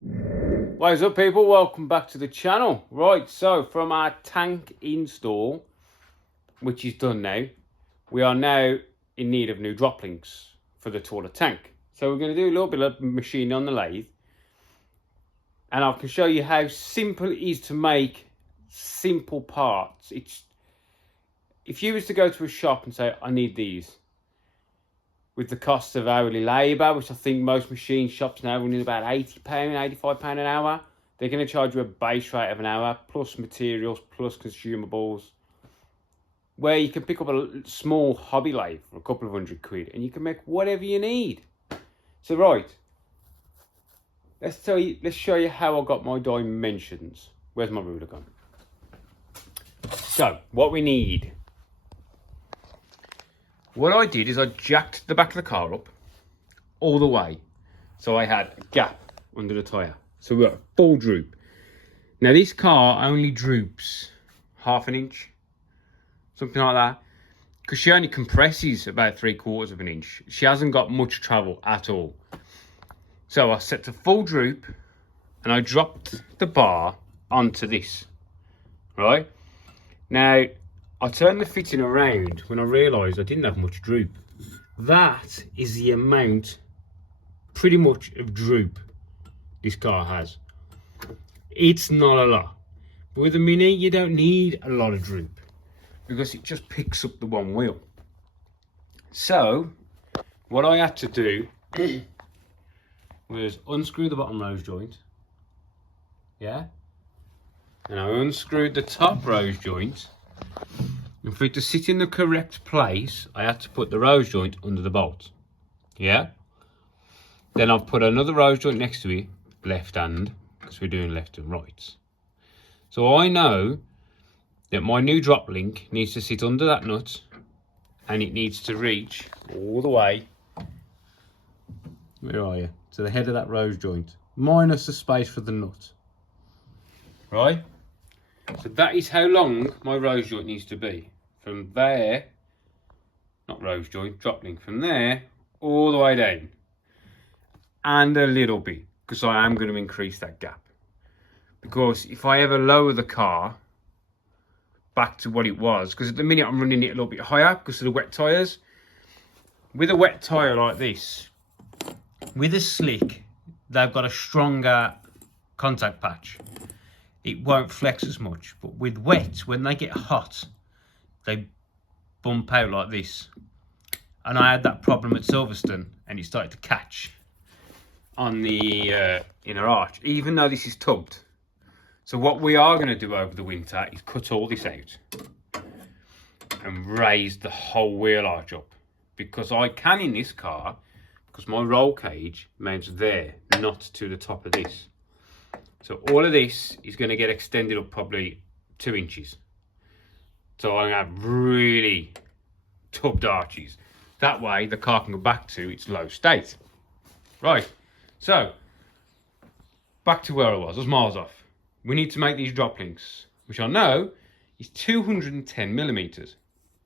What is up, people? Welcome back to the channel. Right, so from our tank install, which is done now, we are now in need of new drop links for the taller tank. So we're going to do a little bit of machining on the lathe, and I can show you how simple it is to make simple parts. It's if you was to go to a shop and say, I need these, with the cost of hourly labour, which I think most machine shops now running about £80, £85 an hour, they're going to charge you a base rate of an hour, plus materials, plus consumables, where you can pick up a small hobby lathe for a couple of £100 and you can make whatever you need. So right, let's show you how I got my dimensions. Where's my ruler gone? So what we need. What I did is I jacked the back of the car up all the way, so I had a gap under the tyre. So we've got a full droop. Now this car only droops half an inch, something like that, because she only compresses about 3/4 of an inch. She hasn't got much travel at all. So I set to full droop and I dropped the bar onto this, right? Now, I turned the fitting around when I realised I didn't have much droop. That is the amount, pretty much, of droop this car has. It's not a lot. But with a Mini, you don't need a lot of droop because it just picks up the one wheel. So, what I had to do was unscrew the bottom rose joint. Yeah? And I unscrewed the top rose joint. And for it to sit in the correct place, I had to put the rose joint under the bolt. Yeah? Then I've put another rose joint next to it, left hand, because we're doing left and right. So I know that my new drop link needs to sit under that nut, and it needs to reach all the way, where are you? To the head of that rose joint, minus the space for the nut. Right? So that is how long my rose joint needs to be. From there, not rose joint, drop link, from there all the way down. And a little bit, because I am going to increase that gap. Because if I ever lower the car back to what it was, because at the minute I'm running it a little bit higher because of the wet tyres. With a wet tyre like this, with a slick, they've got a stronger contact patch. It won't flex as much, but with wet, when they get hot, they bump out like this. And I had that problem at Silverstone, and it started to catch on the inner arch, even though this is tubbed. So what we are going to do over the winter is cut all this out and raise the whole wheel arch up, because I can in this car, because my roll cage mounts there, not to the top of this. So all of this is going to get extended up probably 2 inches. So I'm going to have really tubbed arches. That way the car can go back to its low state. Right, so back to where I was miles off. We need to make these drop links, which I know is 210 millimeters,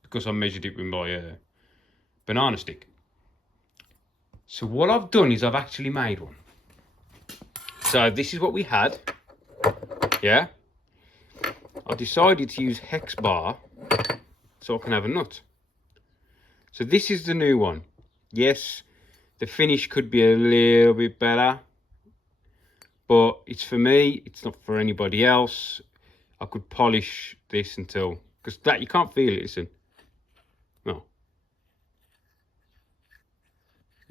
because I measured it with my banana stick. So what I've done is I've actually made one. So this is what we had, yeah. I decided to use hex bar so I can have a nut. So this is the new one. Yes, the finish could be a little bit better, but it's for me, it's not for anybody else. I could polish this until, because that, you can't feel it, listen. No.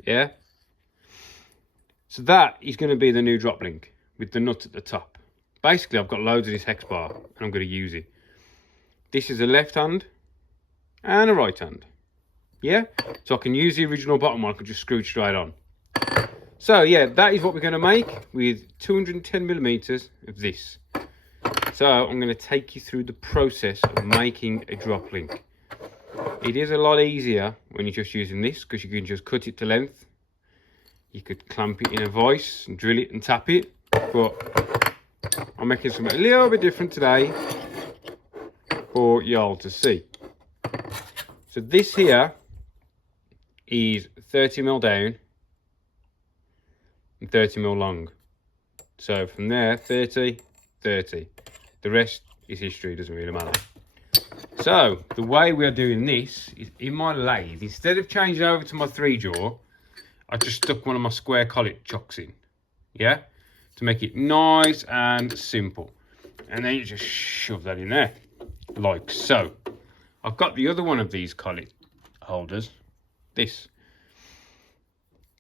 Yeah. So that is going to be the new drop link with the nut at the top. Basically, I've got loads of this hex bar and I'm going to use it. This is a left hand and a right hand. Yeah, so I can use the original bottom one, I can just screw it straight on. So yeah, that is what we're going to make with 210 millimeters of this. So I'm going to take you through the process of making a drop link. It is a lot easier when you're just using this, because you can just cut it to length. You could clamp it in a vise and drill it and tap it, but I'm making something a little bit different today for y'all to see. So this here is 30mm down and 30mm long. So from there, 30, 30. The rest is history, doesn't really matter. So the way we are doing this is in my lathe, instead of changing over to my 3-jaw, I just stuck one of my square collet chocks in, yeah, to make it nice and simple. And then you just shove that in there, like so. I've got the other one of these collet holders, this.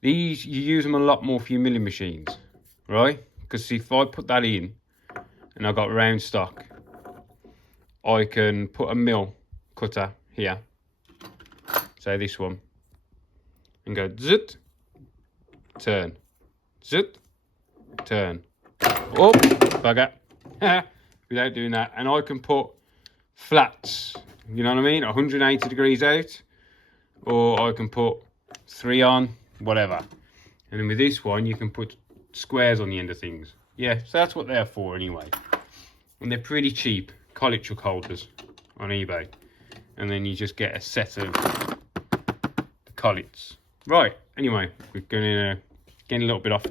These, you use them a lot more for your milling machines, right? Because if I put that in, and I've got round stock, I can put a mill cutter here, say this one, and go zut, turn, zut, turn, oh, bugger, without doing that. And I can put flats, you know what I mean, 180 degrees out, or I can put 3 on, whatever. And then with this one, you can put squares on the end of things. Yeah, so that's what they're for anyway. And they're pretty cheap, collet chuck holders on eBay. And then you just get a set of the collets. Right, anyway, we're going to get a little bit off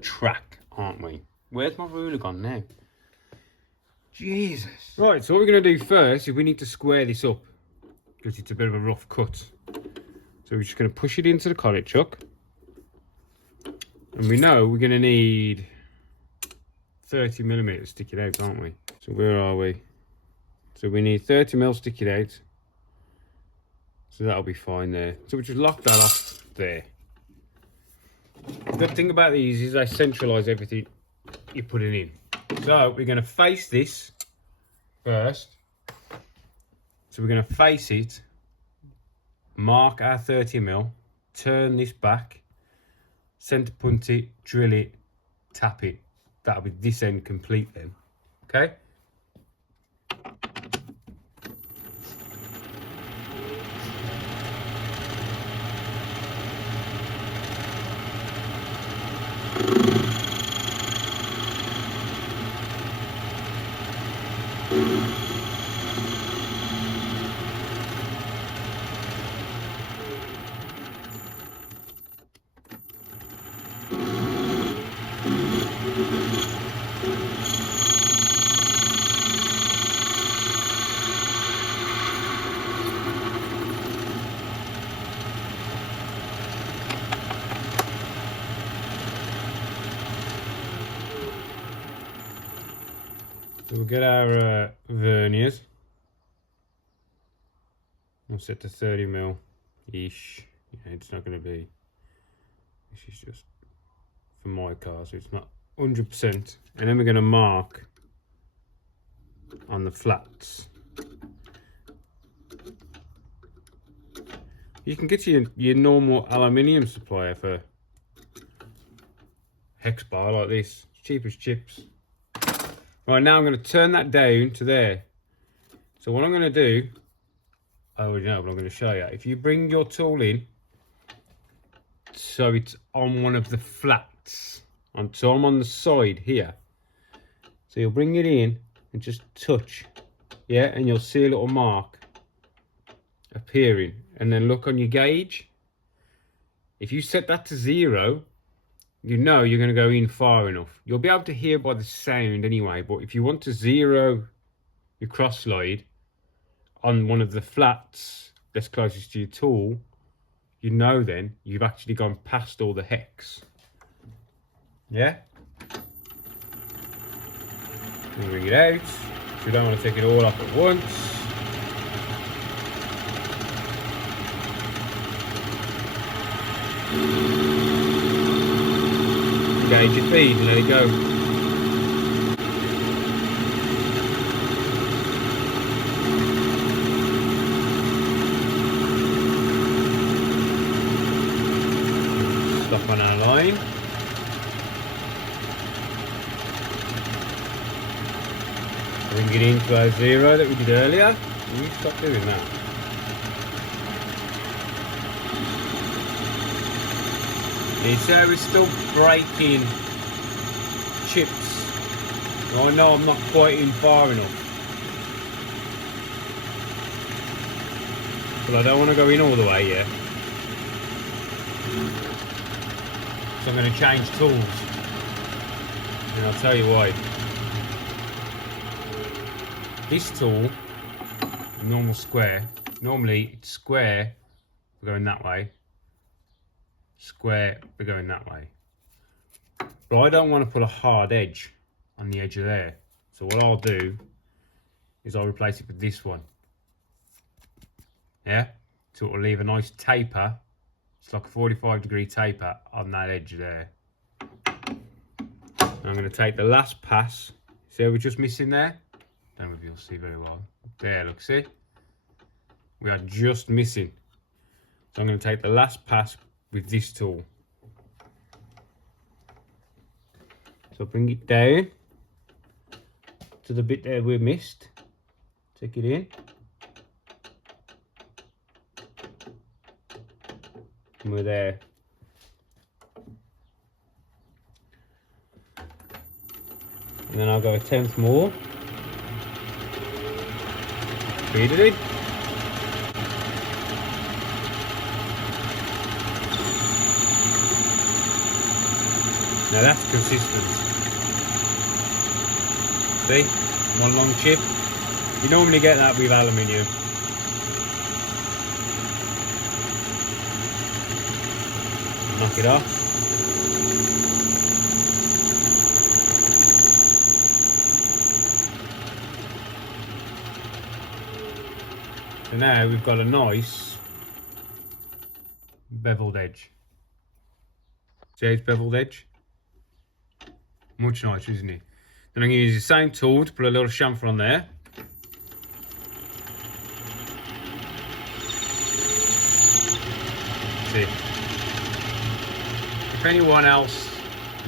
track, aren't we? Where's my ruler gone now? Jesus. Right, so what we're going to do first is we need to square this up, because it's a bit of a rough cut. So we're just going to push it into the collet chuck. And we know we're going to need 30mm to stick it out, aren't we? So where are we? So we need 30mm to stick it out. So that'll be fine there. So we just lock that off there. The good thing about these is they centralise everything you're putting in. So we're going to face this first. So we're going to face it, mark our 30mm, turn this back, centre punt it, drill it, tap it. That'll be this end complete then. Okay? So we'll get our verniers. We'll set to 30mm-ish. Yeah, it's not going to be. This is just for my car, so it's not 100%. And then we're going to mark on the flats. You can get your normal aluminium supplier for hex bar like this. It's cheap as chips. Right, now I'm going to turn that down to there. So what I'm going to do, I already know, but I'm going to show you. If you bring your tool in, so it's on one of the flats. So I'm on the side here. So you'll bring it in and just touch. Yeah, and you'll see a little mark appearing. And then look on your gauge. If you set that to 0, you know you're going to go in far enough. You'll be able to hear by the sound anyway, but if you want to 0 your cross slide on one of the flats that's closest to your tool, you know then you've actually gone past all the hex. Yeah? And bring it out. So you don't want to take it all off at once. Gauge your feed and let it go. Stop on our line. Bring it into our 0 that we did earlier. And we stop doing that. We're still breaking chips. I know I'm not quite in far enough, but I don't want to go in all the way yet. So I'm going to change tools. And I'll tell you why. This tool, normal square, normally it's square, we're going that way, square, we're going that way. But I don't want to put a hard edge on the edge of there. So what I'll do is I'll replace it with this one. Yeah? So it will leave a nice taper. It's like a 45-degree taper on that edge there. And I'm going to take the last pass. See how we're just missing there? Don't know if you'll see very well. There, look, see? We are just missing. So I'm going to take the last pass with this tool. So bring it down to the bit there we missed. Take it in. And we're there. And then I'll go a tenth more. Feed it in. Now that's consistent. See? One long chip. You normally get that with aluminium. Knock it off. So now we've got a nice beveled edge. See how it's beveled edge? Much nicer, isn't it? Then I'm going to use the same tool to put a little chamfer on there. See. If anyone else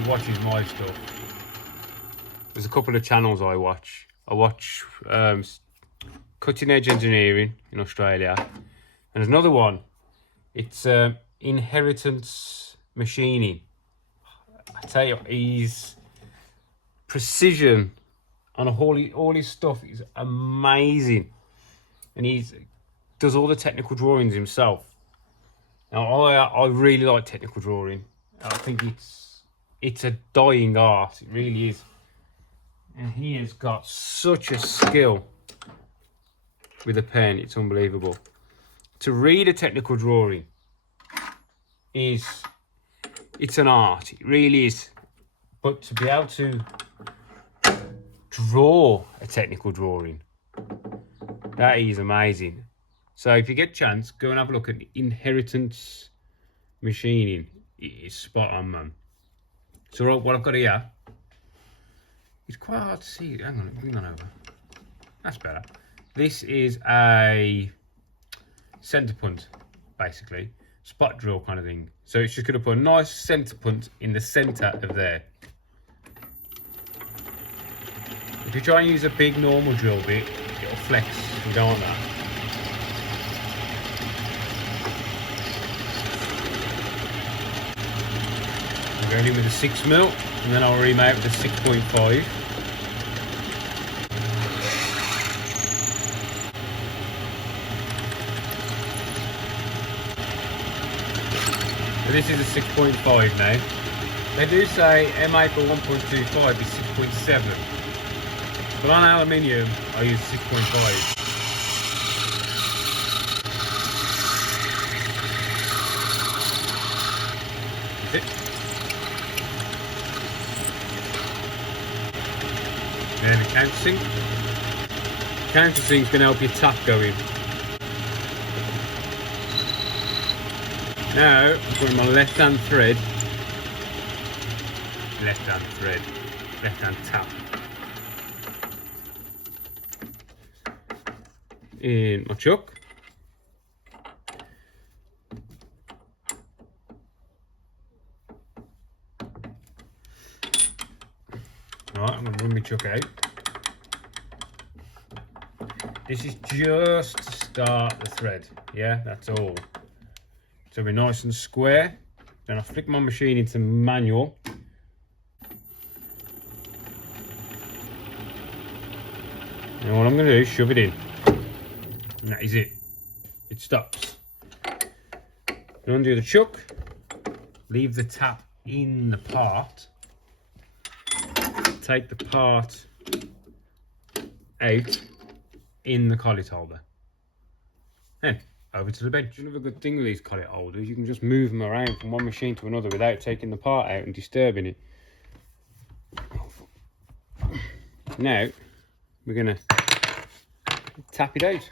watches my stuff, there's a couple of channels I watch. I watch Cutting Edge Engineering in Australia, and there's another one. It's Inheritance Machining. I tell you, he's precision on all his stuff is amazing, and he does all the technical drawings himself. Now I really like technical drawing. I think it's a dying art. It really is, and he has got such a skill with a pen. It's unbelievable. To read a technical drawing it's an art. It really is. But to be able to draw a technical drawing, that is amazing. So if you get a chance, go and have a look at Inheritance Machining. It is spot on, man. So what I've got here, it's quite hard to see. Hang on, bring that over. That's better. This is a centre punt, basically. Spot drill kind of thing. So it's just going to put a nice centre punt in the centre of there. If you try and use a big normal drill bit, it'll flex. You don't want that. I'm going in with a 6mm, and then I'll remount with a 6.5. So this is a 6.5 now. They do say MA for 1.25 is 6.7. But on aluminium, I use 6.5. Then the countersink. Countersink's going to help your tap go in. Now, I'm putting my left hand thread. Left hand thread. Left hand tap. In my chuck. Alright, I'm going to run my chuck out. This is just to start the thread, yeah, that's all. So we're nice and square. Then I flick my machine into manual. And what I'm going to do is shove it in. And that is it. It stops. You undo the chuck. Leave the tap in the part. take the part out in the collet holder. Then over to the bench. Another good thing with these collet holders, you can just move them around from one machine to another without taking the part out and disturbing it. Now we're going to tap it out.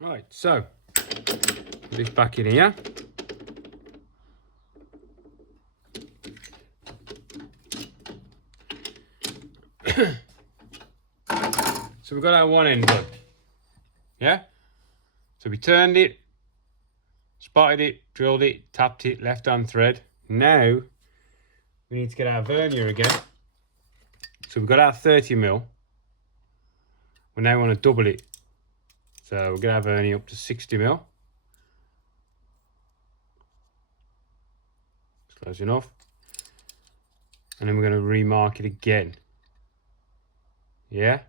Right, so put this back in here. So we've got our one end done. Yeah? So we turned it, spotted it, drilled it, tapped it, left hand thread. Now we need to get our vernier again. So we've got our 30mm. We now want to double it. So we'll get our vernier up to 60mm. It's close enough. And then we're going to remark it again. Yeah?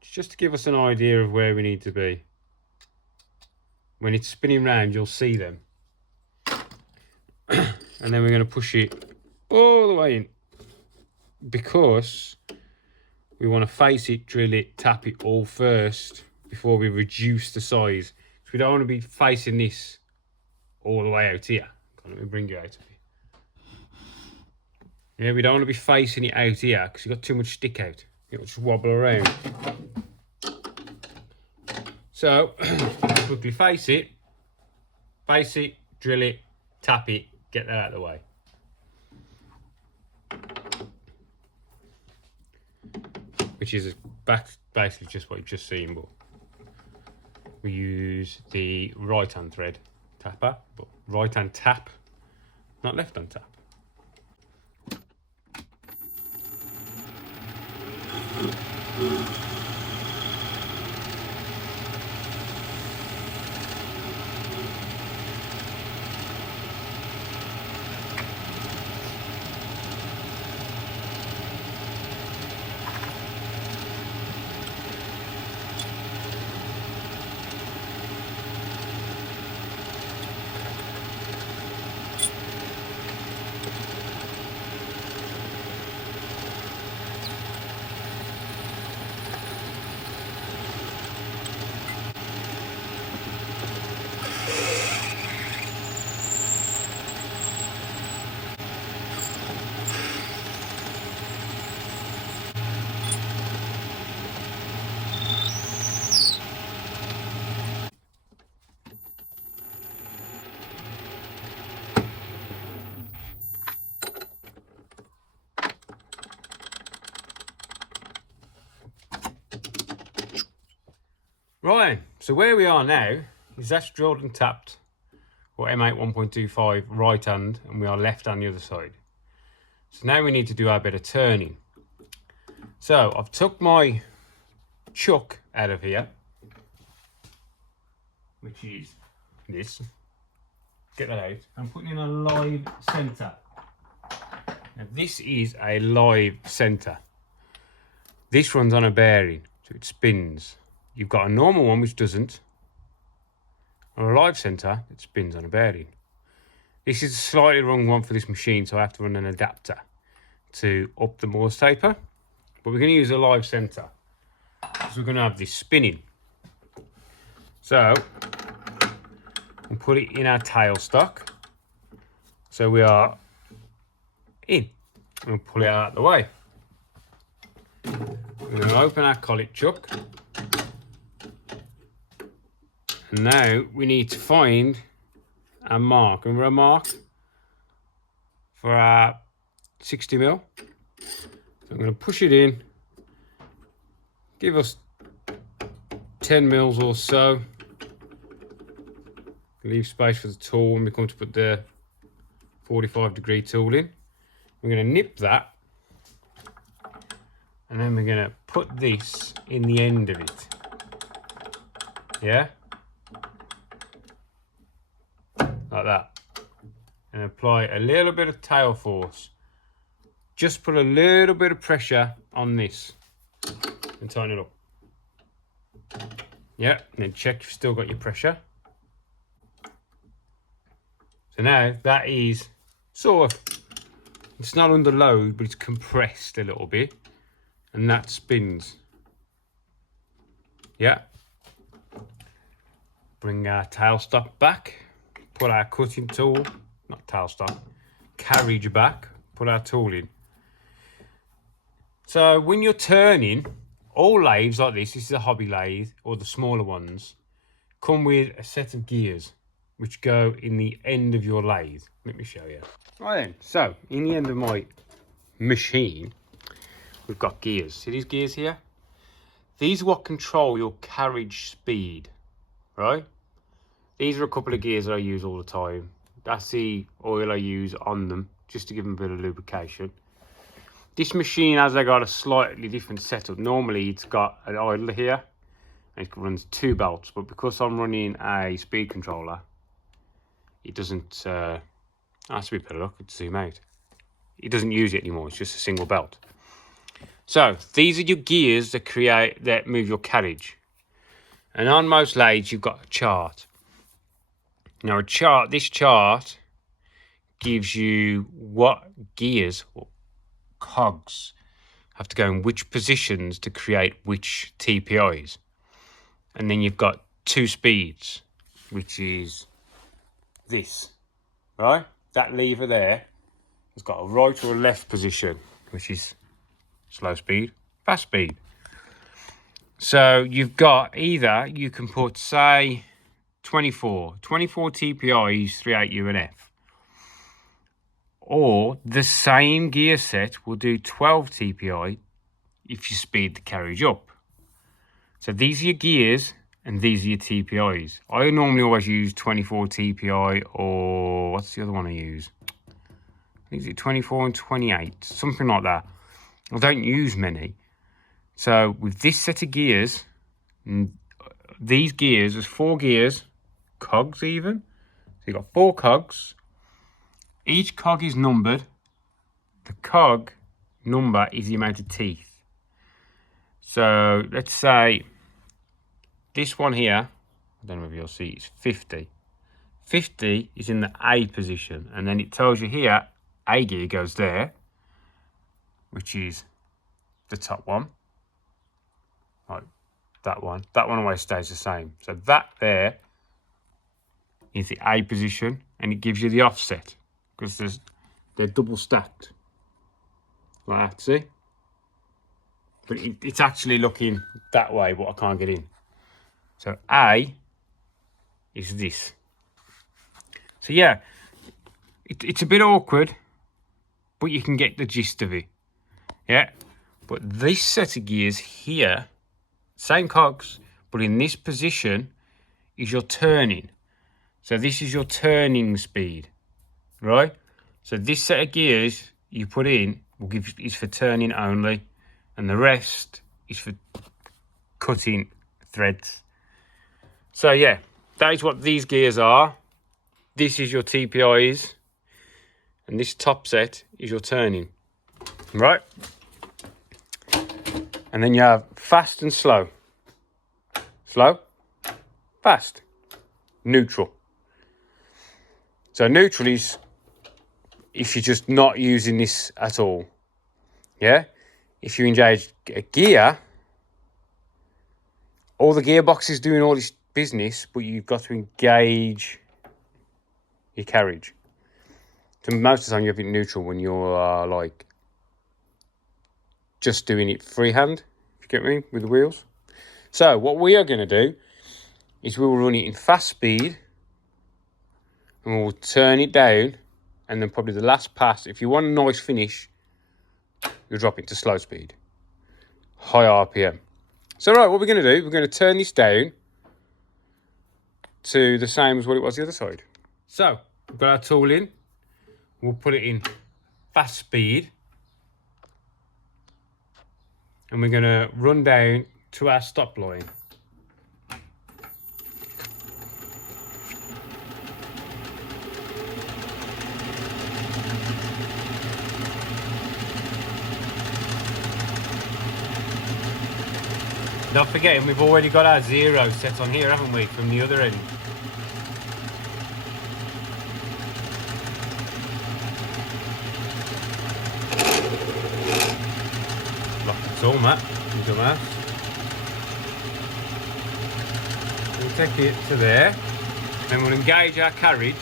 Just to give us an idea of where we need to be. When it's spinning round, you'll see them. And then we're going to push it all the way in, because we want to face it, drill it, tap it all first before we reduce the size. So we don't want to be facing this all the way out here. Let me bring you out of it. Yeah, we don't want to be facing it out here because you've got too much stick out. It'll just wobble around. So quickly face it, drill it, tap it, get that out of the way. Which is basically just what you've just seen, but we use the right hand thread tapper, but right hand tap, not left hand tap. Right, so where we are now is that's drilled and tapped for M8 1.25 right hand, and we are left on the other side. So now we need to do our bit of turning. So I've took my chuck out of here, which is this. Get that out. I'm putting in a live centre. Now this is a live centre. This runs on a bearing, so it spins. You've got a normal one which doesn't. On a live centre, it spins on a bearing. This is a slightly wrong one for this machine, so I have to run an adapter to up the Morse taper. But we're going to use a live centre, because we're going to have this spinning. So we'll put it in our tailstock. So we are in. And we'll pull it out of the way. We're going to open our collet chuck. And now we need to find our mark. Remember our mark for our 60mm? So I'm going to push it in. Give us 10 mils or so. Leave space for the tool when we come to put the 45-degree tool in. We're going to nip that. And then we're going to put this in the end of it. Yeah? like that, and apply a little bit of tail force. Just put a little bit of pressure on this and tighten it up. Yeah, and then check you've still got your pressure. So now that is sort of, it's not under load, but it's compressed a little bit, and that spins. Yeah. Bring our tailstock back, put our cutting tool, not tailstock, carriage back, put our tool in. So when you're turning, all lathes like this is a hobby lathe, or the smaller ones, come with a set of gears which go in the end of your lathe. Let me show you. Right then, so in the end of my machine, we've got gears. See these gears here? These are what control your carriage speed, right? These are a couple of gears that I use all the time. That's the oil I use on them, just to give them a bit of lubrication. This machine has got a slightly different setup. Normally it's got an idler here, and it runs 2 belts, but because I'm running a speed controller, it doesn't, that's a bit better look, it's zoom out. It doesn't use it anymore, it's just a single belt. So these are your gears that move your carriage. And on most lathes you've got a chart. Now this chart gives you what gears or cogs have to go in which positions to create which TPIs. And then you've got 2 speeds, which is this, right? That lever there has got a right or a left position, which is slow speed, fast speed. So you've got either, you can put, say, 24 TPIs, 38 UNF. Or the same gear set will do 12 TPI if you speed the carriage up. So these are your gears and these are your TPIs. I normally always use 24 TPI, or what's the other one I use? I think it's 24 and 28, something like that. I don't use many. So with this set of gears, these gears, there's 4 gears, cogs even. So you've got 4 cogs. Each cog is numbered. The cog number is the amount of teeth. So let's say this one here, I don't know if you'll see, it's 50. 50 is in the A position, and then it tells you here, A gear goes there, which is the top one. Right, that one always stays the same. So that there is the A position, and it gives you the offset, because they're double stacked. Like that, see? But it's actually looking that way, but I can't get in. So A is this. So yeah, it's a bit awkward, but you can get the gist of it. Yeah, but this set of gears here, same cogs, but in this position is your turning. So this is your turning speed, right? So this set of gears you put in is for turning only, and the rest is for cutting threads. So yeah, that is what these gears are. This is your TPIs, and this top set is your turning, right? And then you have fast and slow. Slow, fast, neutral. So neutral is if you're just not using this at all. Yeah? If you engage a gear, all the gearbox is doing all this business, but you've got to engage your carriage. So most of the time you have it neutral when you're like just doing it freehand, if you get me, with the wheels. So what we are going to do is we will run it in fast speed, and we'll turn it down, and then probably the last pass, if you want a nice finish, you'll drop it to slow speed, high RPM. So right, what we're going to do, we're going to turn this down to the same as what it was the other side. So we've got our tool in, we'll put it in fast speed, and we're going to run down to our stop line. not forgetting we've already got our 0 set on here, haven't we, from the other end. Lock it's all, Matt. You dumbass. We'll take it to there. Then we'll engage our carriage.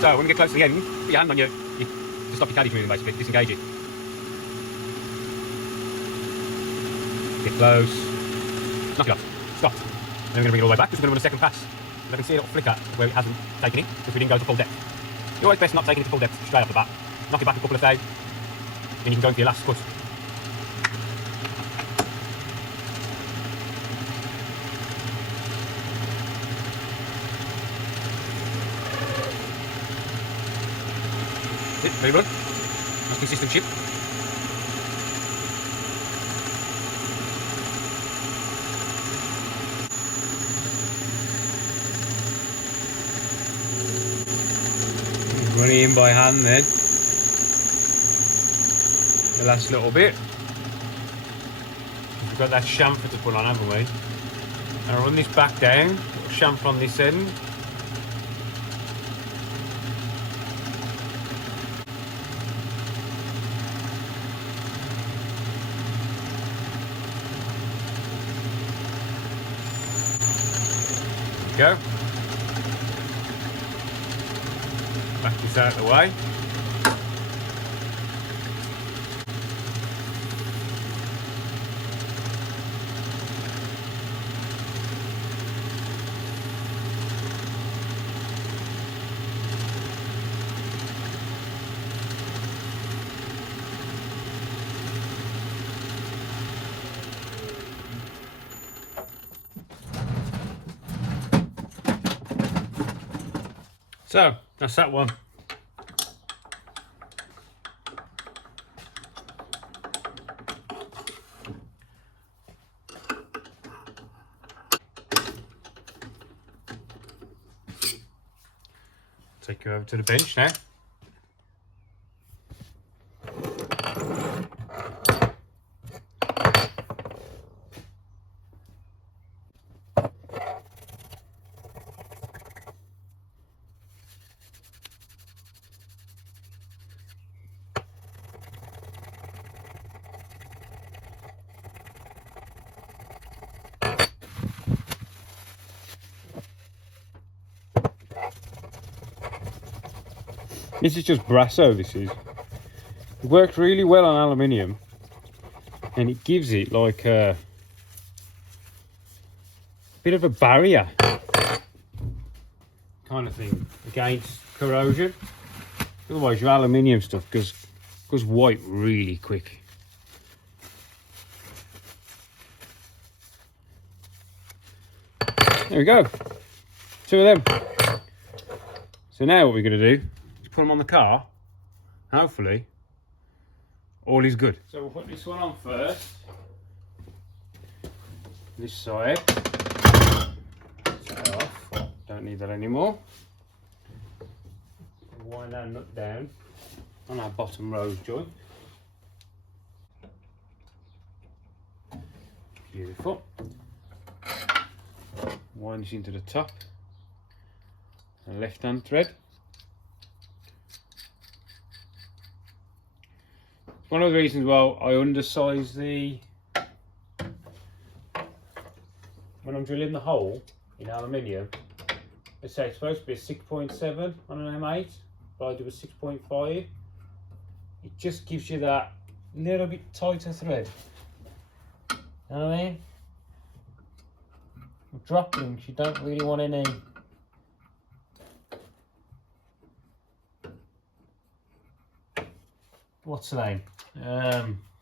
So when we get close to the end, put your hand on to stop your carriage moving basically, disengage it. Get close. Knock it off. Stop. And then we're going to bring it all the way back, because we're going to run a second pass. I can see a little flicker where it hasn't taken it, because we didn't go to full depth. You're always best not taking it to full depth straight off the bat. Knock it back a couple of times, then you can go into your last cut. Very good. Nice consistent chip. Running in by hand then. The last little bit. We've got that chamfer to put on, haven't we? I'll run this back down, chamfer on this end. Go. Back this out of the way. So, that's that one. Take you over to the bench now. This is just Brasso, this is. It works really well on aluminium, and it gives it like a bit of a barrier kind of thing against corrosion. Otherwise your aluminium stuff goes white really quick. There we go, 2 of them. So now what we're going to do, put them on the car. Hopefully all is good. So we'll put this one on first, this side. Set off. Don't need that anymore. Wind our nut down on our bottom rose joint. Beautiful. Wind this into the top, a left hand thread. One of the reasons why I undersize the, when I'm drilling the hole in aluminium, let's say it's supposed to be a 6.7 on an M8, but I do a 6.5. It just gives you that little bit tighter thread. You know what I mean? With drop links, you don't really want any what's the name?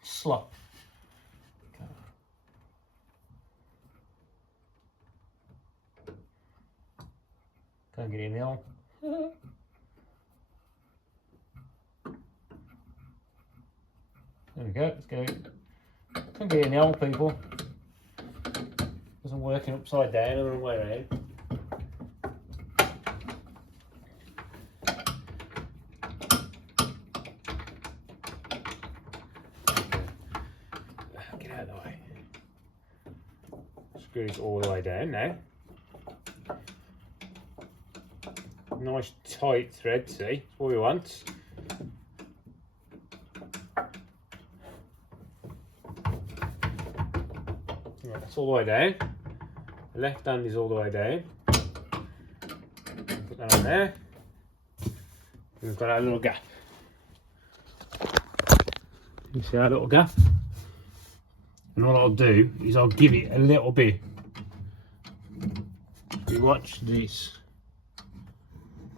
Slop. Okay. Can't get in the hole. There we go, let's go. Can't get in the hole, people. Wasn't working upside down, the wrong way around. Get out of the way. Screw it all the way down now. Nice tight thread, see? That's what we want. Yeah, that's all the way down. The left hand is all the way down. Put that on there. We've got our little gap. You see our little gap? And what I'll do is I'll give it a little bit. If you watch this,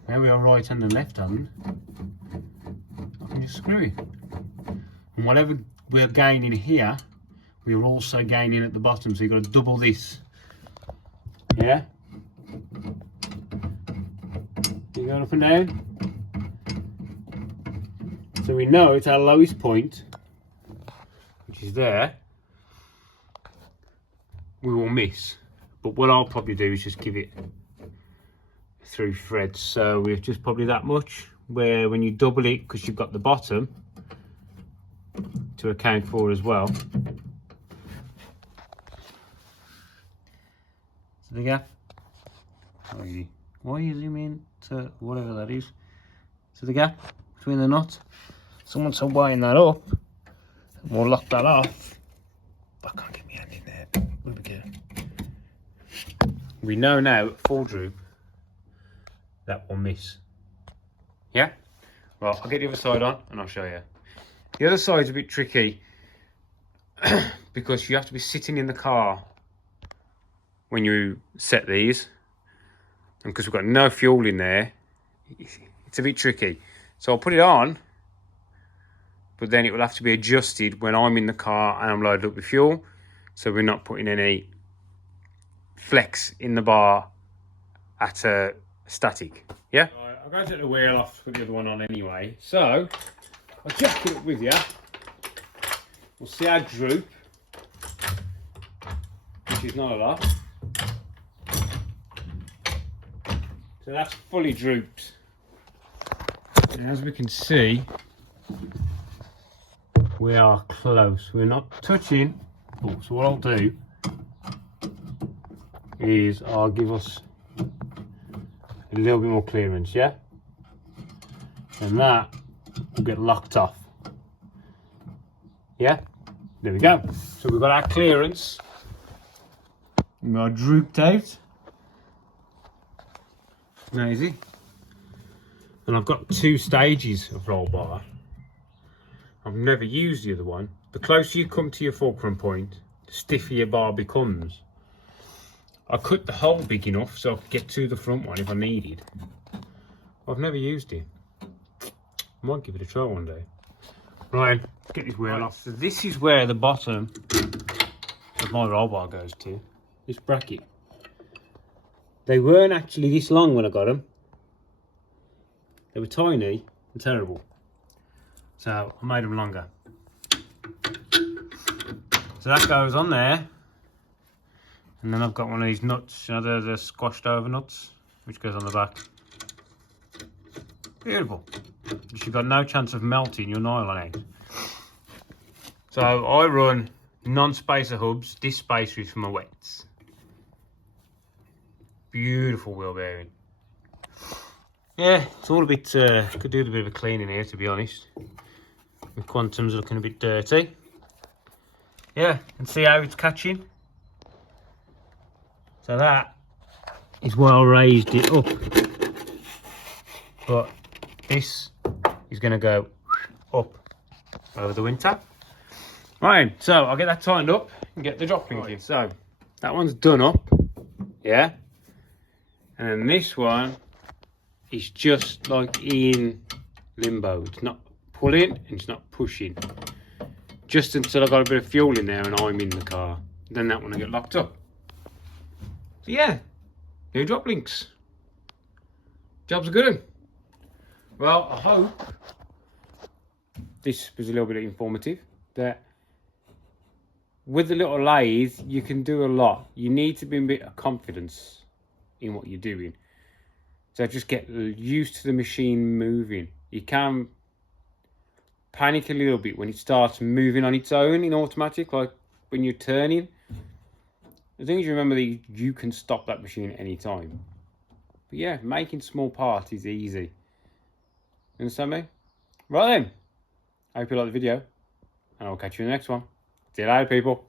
where we are right hand and left hand, I can just screw it. And whatever we're gaining here, we're also gaining at the bottom, so you've got to double this. Yeah? You're going up and down. So we know it's our lowest point, which is there. We will miss. But what I'll probably do is just give it through threads. So we've just probably that much, where when you double it, because you've got the bottom to account for as well. So the gap. Why you zoom in to whatever that is? So the gap between the nut. So once I wind that up, we'll lock that off. I can't get my hand in there. Where we go? We know now at full droop that will miss. Yeah? Right, I'll get the other side on and I'll show you. The other side's a bit tricky because you have to be sitting in the car when you set these, and because we've got no fuel in there, it's a bit tricky. So I'll put it on, but then it will have to be adjusted when I'm in the car and I'm loaded up with fuel, so we're not putting any flex in the bar at a static. Yeah? Right, I'm going to take the wheel off, put the other one on anyway. So I'll jack it up with you. We'll see our droop, which is not a lot. So that's fully drooped. And as we can see, we are close. We're not touching. Oh, so what I'll do is I'll give us a little bit more clearance, yeah? And that will get locked off. Yeah? There we go. So we've got our clearance. We are drooped out. Amazing. And I've got 2 stages of roll bar. I've never used the other one. The closer you come to your fulcrum point, the stiffer your bar becomes. I cut the hole big enough so I could get to the front one if I needed. I've never used it. I might give it a try one day. Right, let's get this wheel off. So this is where the bottom of my roll bar goes to. This bracket. They weren't actually this long when I got them. They were tiny and terrible. So I made them longer. So that goes on there. And then I've got one of these nuts, you know, the squashed over nuts, which goes on the back. Beautiful. You've got no chance of melting your nylon out. So I run non-spacer hubs. This spacer is for my wets. Beautiful wheel bearing. Yeah, it's all a bit, could do with a bit of a cleaning here, to be honest. The quantum's looking a bit dirty. Yeah, and see how it's catching. So that is why I raised it up. But this is going to go up over the winter. Right, so I'll get that tightened up and get the drop link in. So that one's done up, yeah. And then this one is just like in limbo. It's not pulling and it's not pushing. Just until I got a bit of fuel in there and I'm in the car. Then that one will get locked up. So yeah, new drop links. job's a good one. Well, I hope this was a little bit informative, that with the little lathe you can do a lot. You need to be a bit of confidence in what you're doing, so just get used to the machine moving. You can panic a little bit when it starts moving on its own in automatic, like when you're turning. As long as you remember that you can stop that machine at any time. But yeah, making small parts is easy. You understand me? Right then, I hope you like the video, and I'll catch you in the next one. See you later, people.